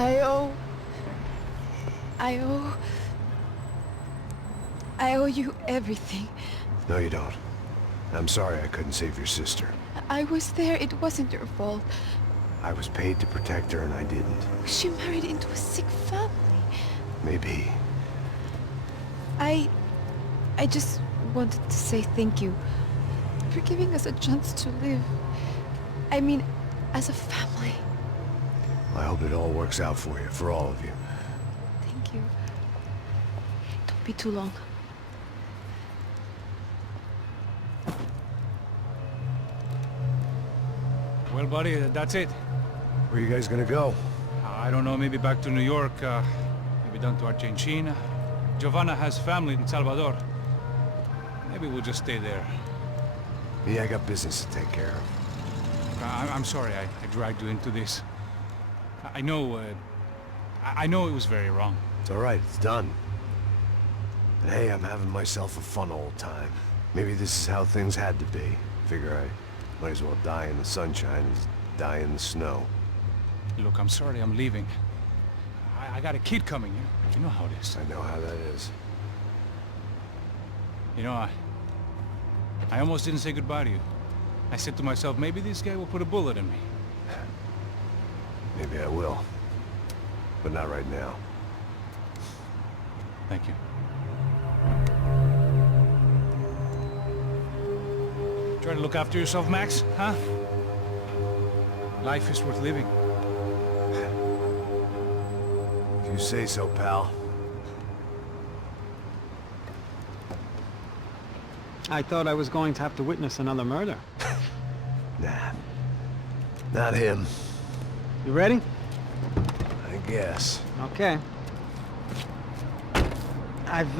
I owe... I owe you everything. No, you don't. I'm sorry I couldn't save your sister. I was there. It wasn't your fault. I was paid to protect her and I didn't. She married into a sick family. Maybe. I just wanted to say thank you for giving us a chance to live. I mean, as a family. I hope it all works out for you, for all of you. Thank you. Don't be too long. Well, buddy, that's it. Where are you guys gonna go? I don't know, maybe back to New York, maybe down to Argentina. Giovanna has family in Salvador. Maybe we'll just stay there. Yeah, I got business to take care of. I'm sorry I dragged you into this. I know it was very wrong. It's alright, it's done. But hey, I'm having myself a fun old time. Maybe this is how things had to be. Figure I might as well die in the sunshine as die in the snow. Look, I'm sorry I'm leaving. I got a kid coming, you know how it is. I know how that is. You know, I almost didn't say goodbye to you. I said to myself, maybe this guy will put a bullet in me. Maybe I will. But not right now. Thank you. Try to look after yourself, Max, huh? Life is worth living. If you say so, pal. I thought I was going to have to witness another murder. Nah. Not him. You ready? I guess. Okay. I've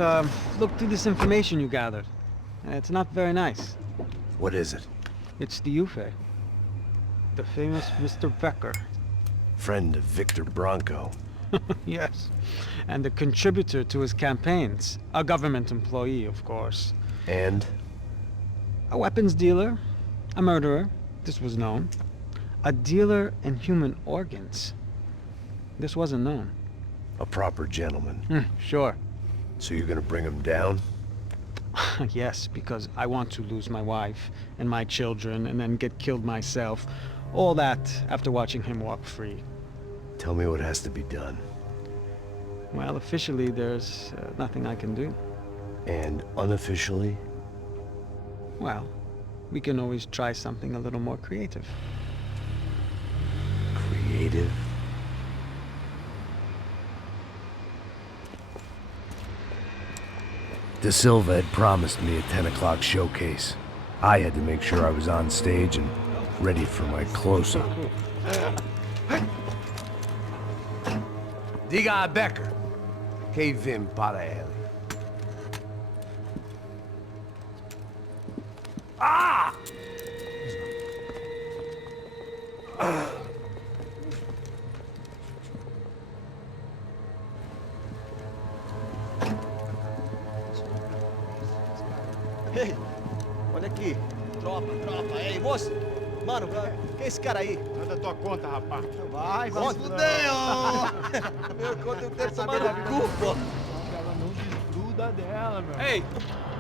looked through this information you gathered. And it's not very nice. What is it? It's the Yuffie. The famous Mr. Becker. Friend of Victor Bronco. Yes. And a contributor to his campaigns. A government employee, of course. And? A weapons dealer. A murderer. This was known. A dealer in human organs. This wasn't known. A proper gentleman. Sure. So you're gonna bring him down? Yes, because I want to lose my wife and my children and then get killed myself. All that after watching him walk free. Tell me what has to be done. Well, officially there's nothing I can do. And unofficially? Well, we can always try something a little more creative. Creative? De Silva had promised me a 10 o'clock showcase. I had to make sure I was on stage and ready for my close-up. Diga a Becker. Que vim para ele. Ah! Ei, olha aqui. Tropa. Ei, moço. Mano, quem é esse cara aí? Manda tua conta, rapaz. Vai fuder, ó. Meu, conta eu quero tomar no cu, pô. Ela não desgruda dela, meu. Ei,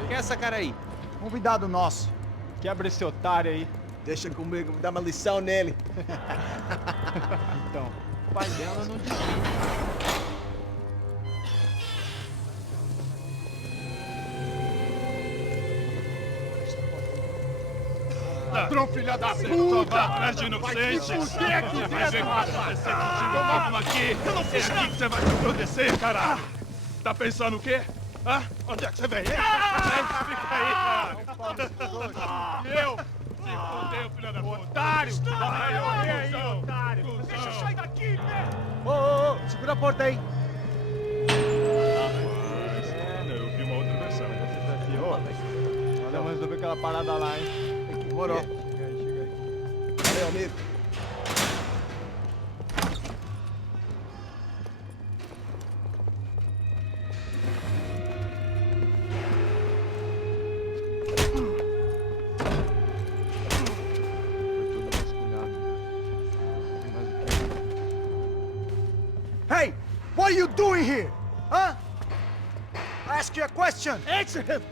quem é essa cara aí? Convidado nosso. Quebra esse otário aí. Deixa comigo, vou dar uma lição nele. Então, o pai dela não desgruda. Ladrão, filha da puta! Vai atrás de inocente! Vai ver o que vai acontecer contigo! Vamos aqui! Eu não fiz aqui que você vai se acontecer, caralho! Tá pensando o quê? Hã? Onde é que você vem? Fica aí, caralho! E eu? Se fodeu, filha da puta! Otário! Vai, aí, otário! Deixa eu sair daqui, né? Ô, segura a porta aí. Eu vi uma outra versão. Vamos resolver aquela parada lá, hein? Demorou. Chega aí. Valeu, amigo. Foi tudo vasculhado. Tem mais o quê? What are you doing here? Huh? I ask you a question. Answer him!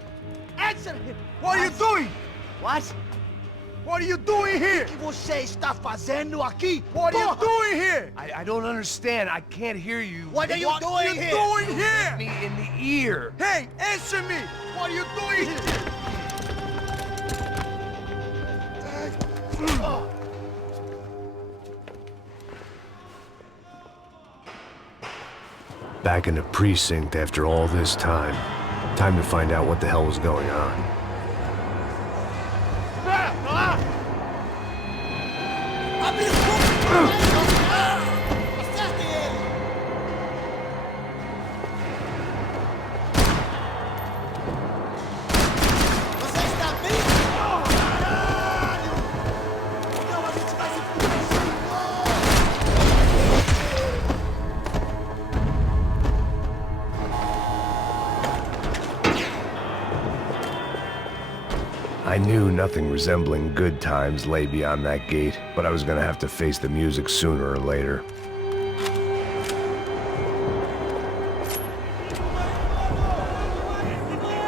Answer him! What are you doing? What? What are you doing here? O que você está fazendo aqui? What are you doing here? I don't understand. I can't hear you. What are you What are doing you here? doing here? Me in the ear. Hey, answer me! What are you doing here? Back in the precinct after all this time. Time to find out what the hell was going on. Você está bem? Caralho! Não, a gente vai se fuder, I knew nothing resembling good times lay beyond that gate, but I was gonna have to face the music sooner or later.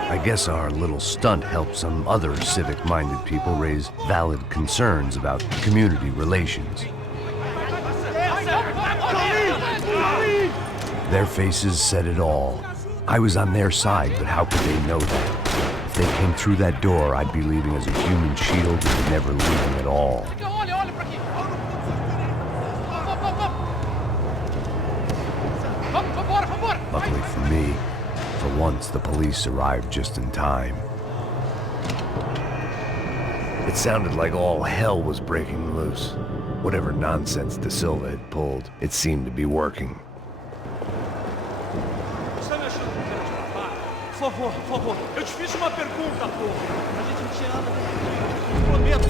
I guess our little stunt helped some other civic-minded people raise valid concerns about community relations. Their faces said it all. I was on their side, but how could they know that? If they came through that door, I'd be leaving as a human shield and never leaving at all. Luckily for me, for once the police arrived just in time. It sounded like all hell was breaking loose. Whatever nonsense De Silva had pulled, it seemed to be working. Por favor, por favor. Eu te fiz uma pergunta, porra. A gente não tinha nada a ver. Prometo.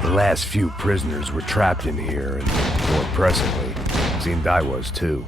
The last few prisoners were trapped in here, and more pressingly, it seemed I was too.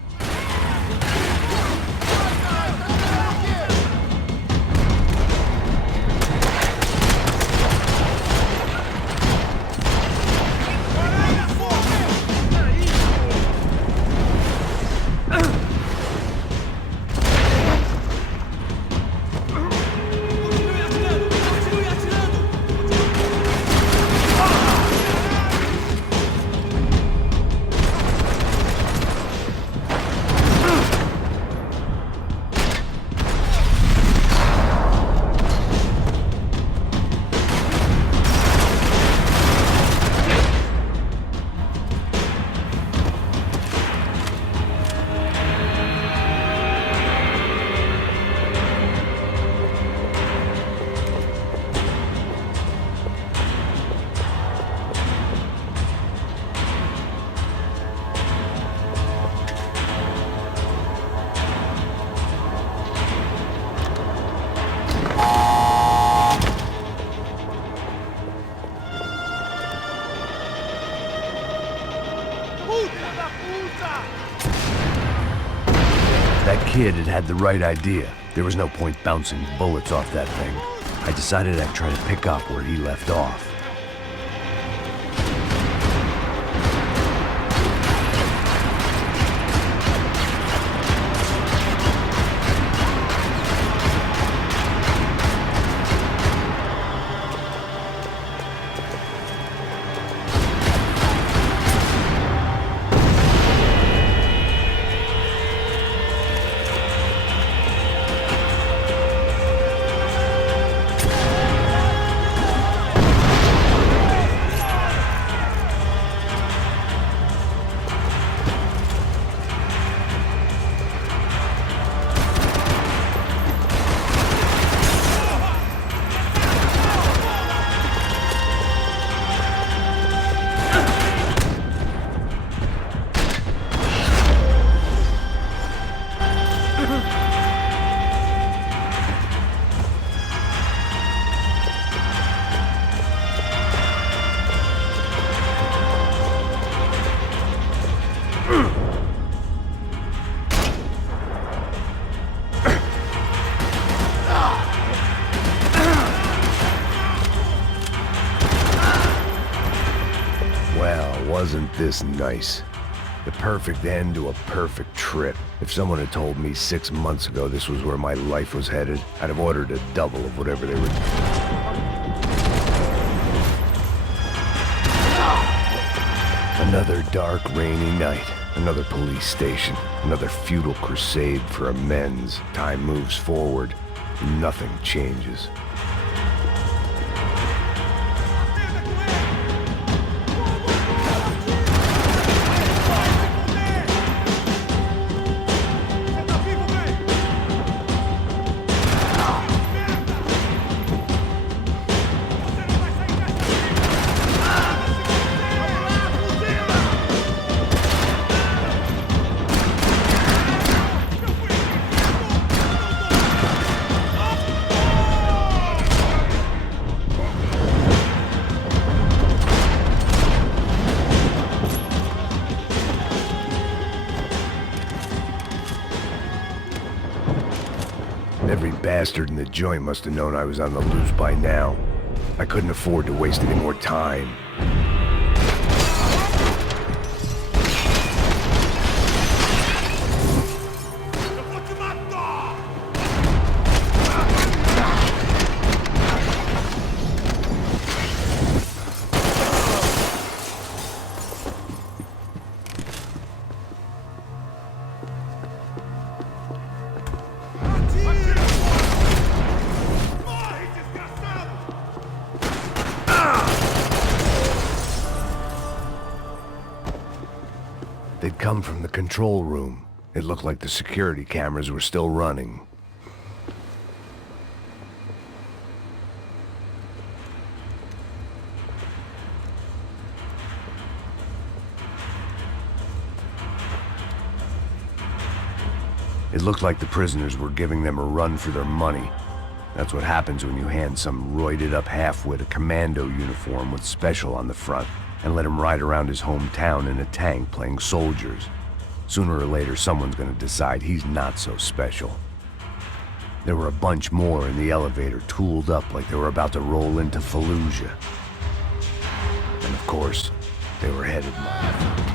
That kid had had the right idea. There was no point bouncing bullets off that thing. I decided I'd try to pick up where he left off. Wasn't this nice? The perfect end to a perfect trip. If someone had told me 6 months ago this was where my life was headed, I'd have ordered a double of whatever they were... Another dark, rainy night. Another police station. Another futile crusade for amends. Time moves forward. Nothing changes. Every bastard in the joint must have known I was on the loose by now. I couldn't afford to waste any more time. They'd come from the control room. It looked like the security cameras were still running. It looked like the prisoners were giving them a run for their money. That's what happens when you hand some roided-up halfwit a commando uniform with special on the front and let him ride around his hometown in a tank playing soldiers. Sooner or later, someone's gonna decide he's not so special. There were a bunch more in the elevator, tooled up like they were about to roll into Fallujah. And of course, they were headed my way.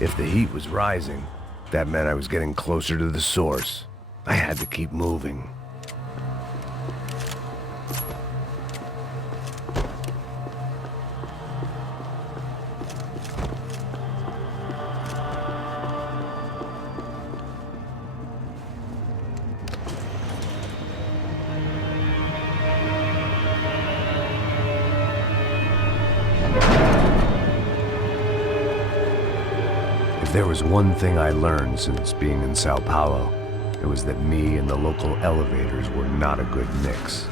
If the heat was rising, that meant I was getting closer to the source. I had to keep moving. If there was one thing I learned since being in Sao Paulo, it was that me and the local elevators were not a good mix.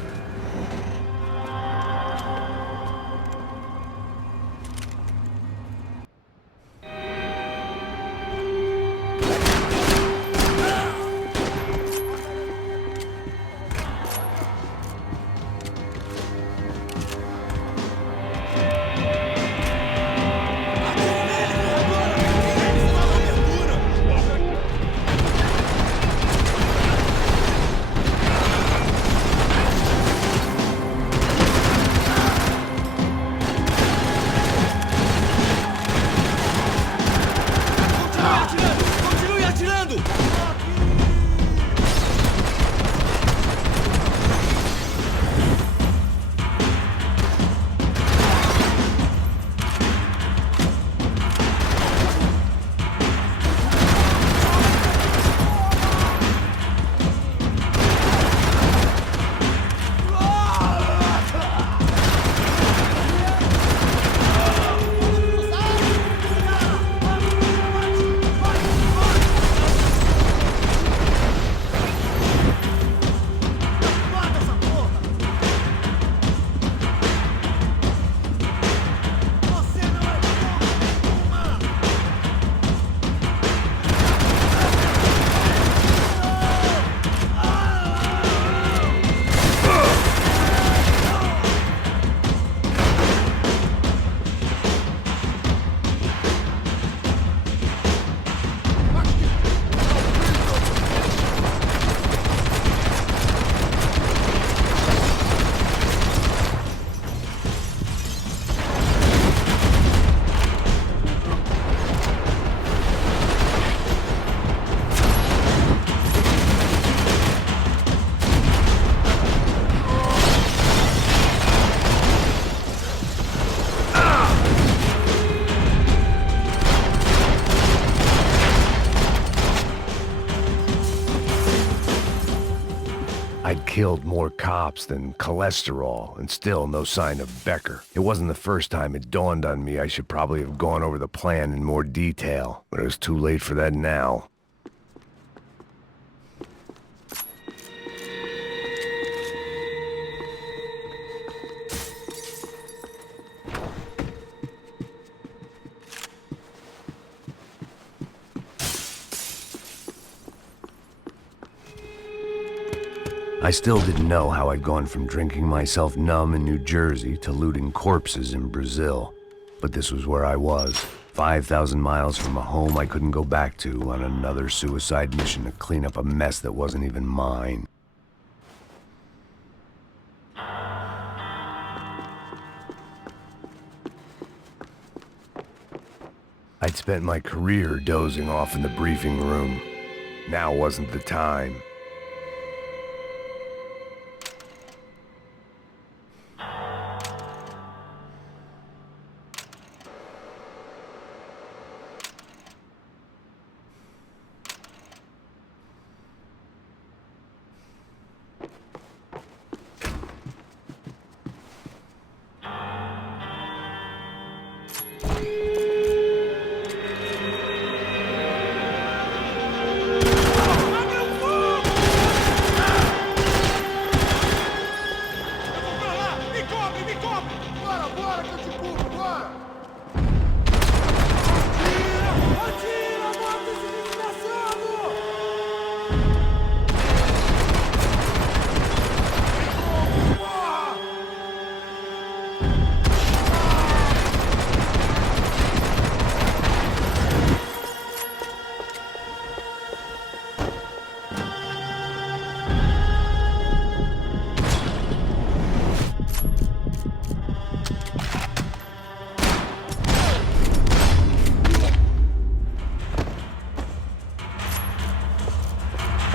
I'd killed more cops than cholesterol, and still no sign of Becker. It wasn't the first time it dawned on me I should probably have gone over the plan in more detail, but it was too late for that now. I still didn't know how I'd gone from drinking myself numb in New Jersey to looting corpses in Brazil. But this was where I was, 5,000 miles from a home I couldn't go back to, on another suicide mission to clean up a mess that wasn't even mine. I'd spent my career dozing off in the briefing room. Now wasn't the time.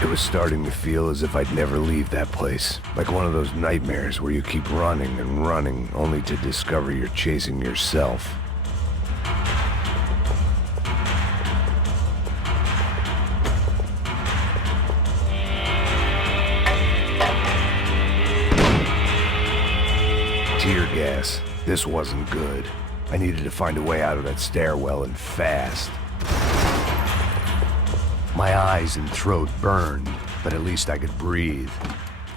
It was starting to feel as if I'd never leave that place. Like one of those nightmares where you keep running and running, only to discover you're chasing yourself. Tear gas. This wasn't good. I needed to find a way out of that stairwell, and fast. My eyes and throat burned, but at least I could breathe.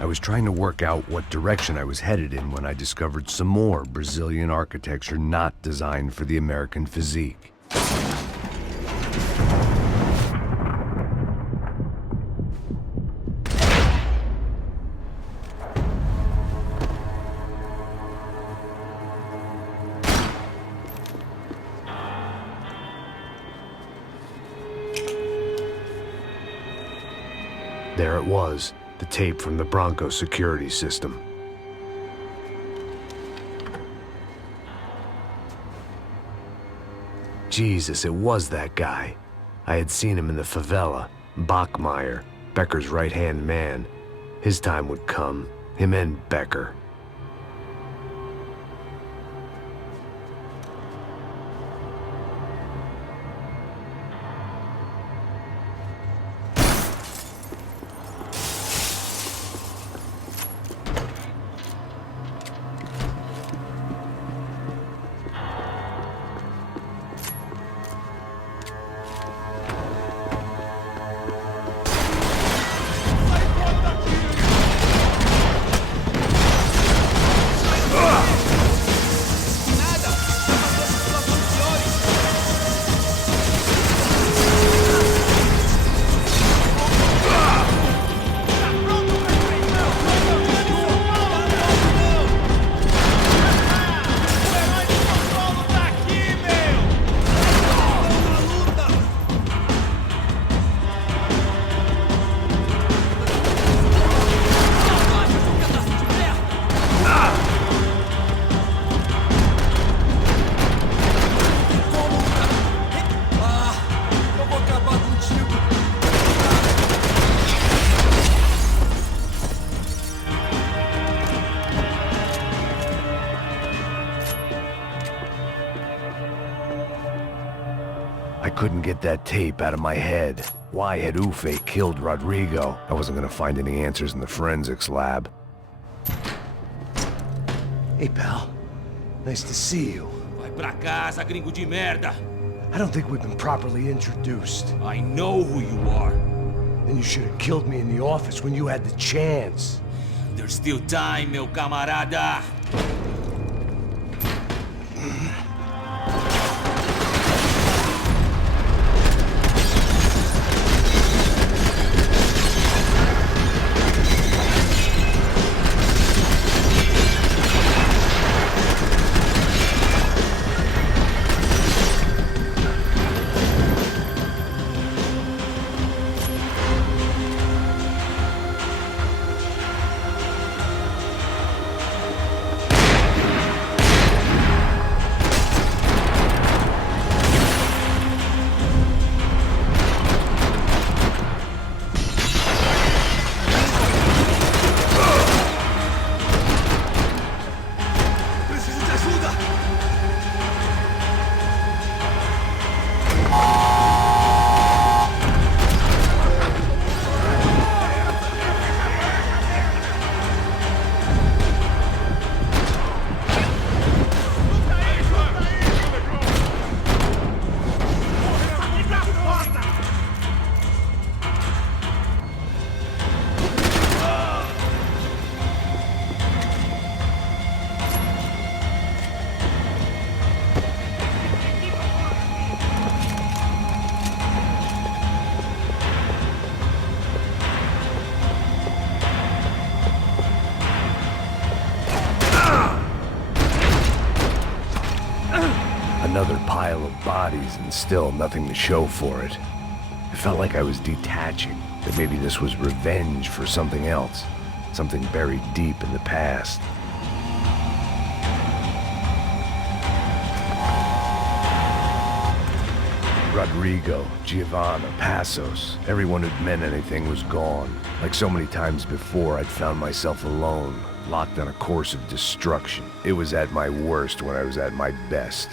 I was trying to work out what direction I was headed in when I discovered some more Brazilian architecture not designed for the American physique. There it was, the tape from the Bronco security system. Jesus, it was that guy. I had seen him in the favela, Bachmeyer, Becker's right-hand man. His time would come, him and Becker. couldn't get that tape out of my head. Why had Ufe killed Rodrigo? I wasn't gonna find any answers in the forensics lab. Hey, pal. Nice to see you. Vai pra casa, gringo de merda. I don't think we've been properly introduced. I know who you are. Then you should have killed me in the office when you had the chance. There's still time, meu camarada. Another pile of bodies and still nothing to show for it. It felt like I was detaching, that maybe this was revenge for something else, something buried deep in the past. Rodrigo, Giovanna, Passos, everyone who'd meant anything was gone. Like so many times before, I'd found myself alone, locked on a course of destruction. It was at my worst when I was at my best.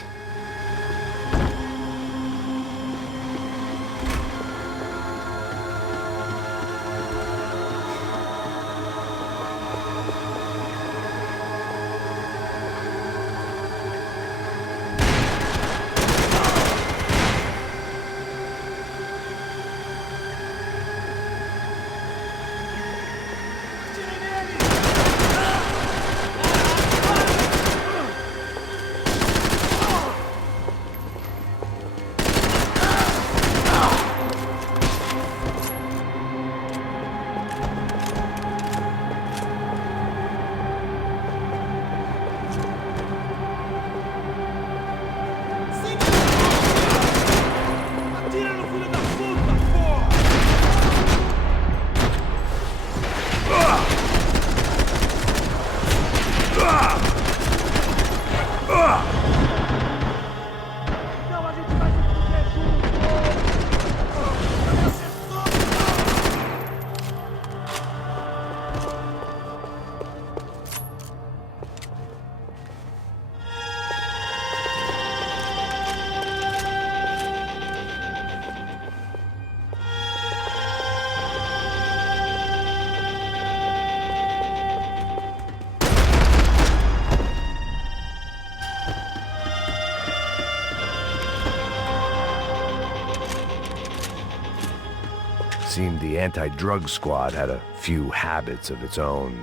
Seemed the anti-drug squad had a few habits of its own.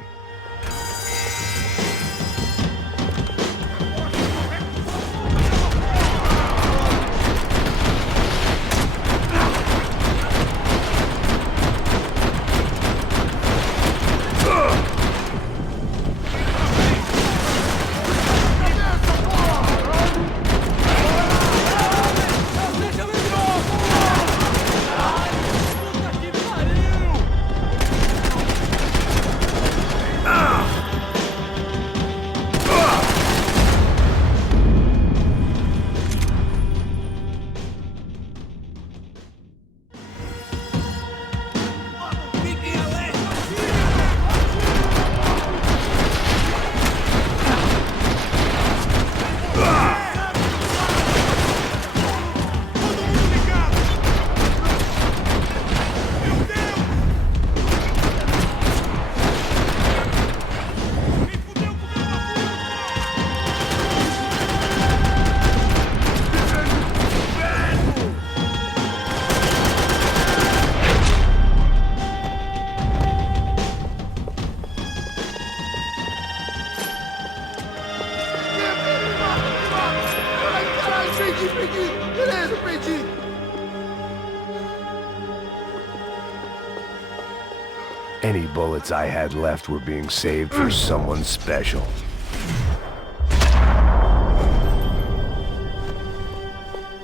Any bullets I had left were being saved for someone special.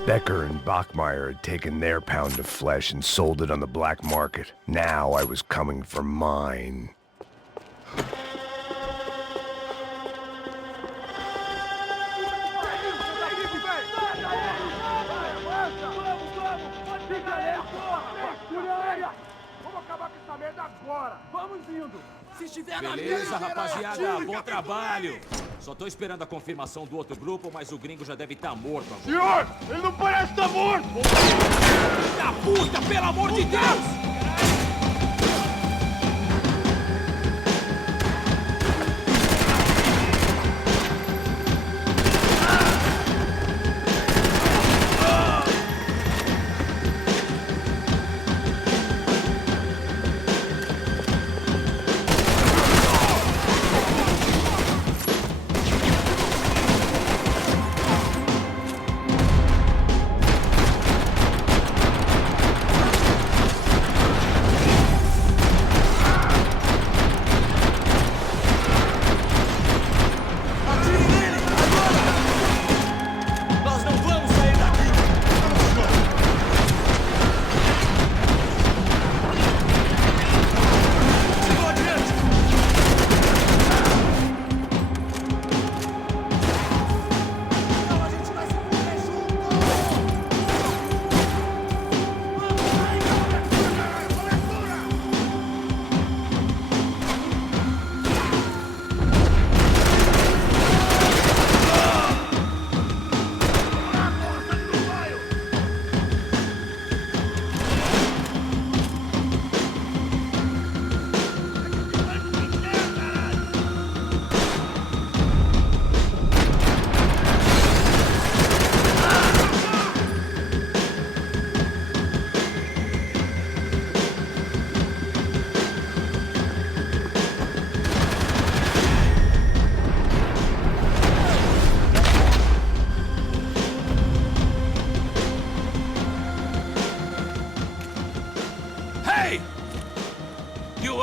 Becker and Bachmeyer had taken their pound of flesh and sold it on the black market. Now I was coming for mine. Beleza, rapaziada, bom trabalho. Só tô esperando a confirmação do outro grupo, mas o gringo já deve estar morto agora. Senhor, ele não parece estar morto! Da puta, pelo amor de Deus!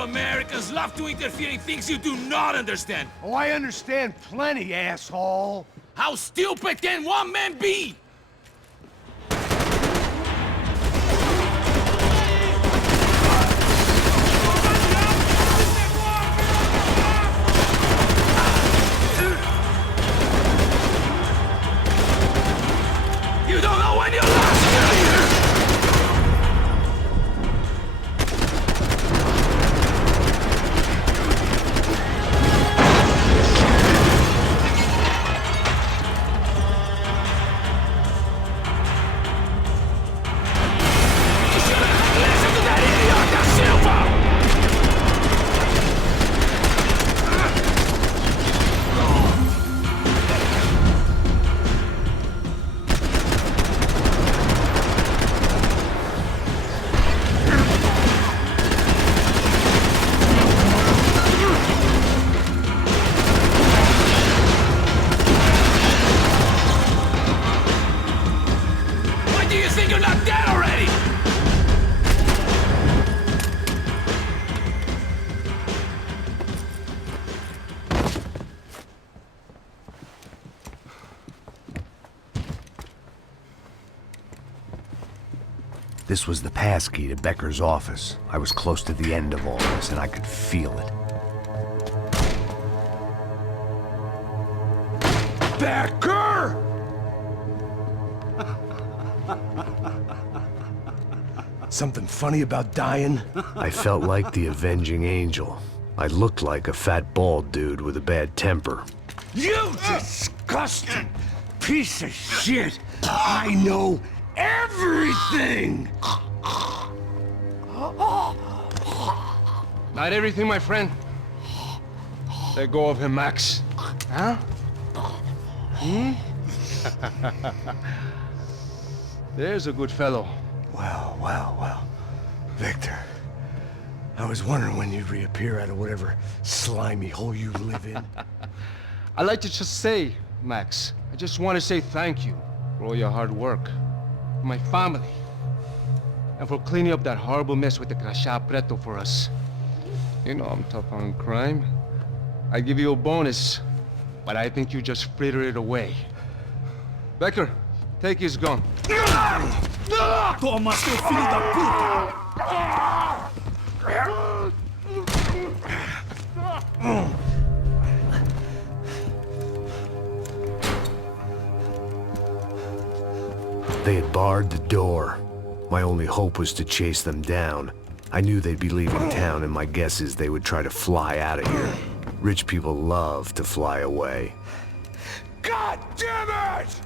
Americans love to interfere in things you do not understand. Oh, I understand plenty, asshole. How stupid can one man be? You don't know when you're lost. This was the passkey to Becker's office. I was close to the end of all this, and I could feel it. Becker! Something funny about dying? I felt like the avenging angel. I looked like a fat bald dude with a bad temper. You disgusting piece of shit! I know everything! Not everything, my friend. Let go of him, Max. Huh? There's a good fellow. Well. Victor, I was wondering when you'd reappear out of whatever slimy hole you live in. I'd like to just say, Max, I just want to say thank you for all your hard work, for my family, and for cleaning up that horrible mess with the Crachá Preto for us. You know I'm tough on crime. I give you a bonus, but I think you just fritter it away. Becker, take his gun. Toma, seu filho da puta! They had barred the door. My only hope was to chase them down. I knew they'd be leaving town, and my guess is they would try to fly out of here. Rich people love to fly away. God damn it!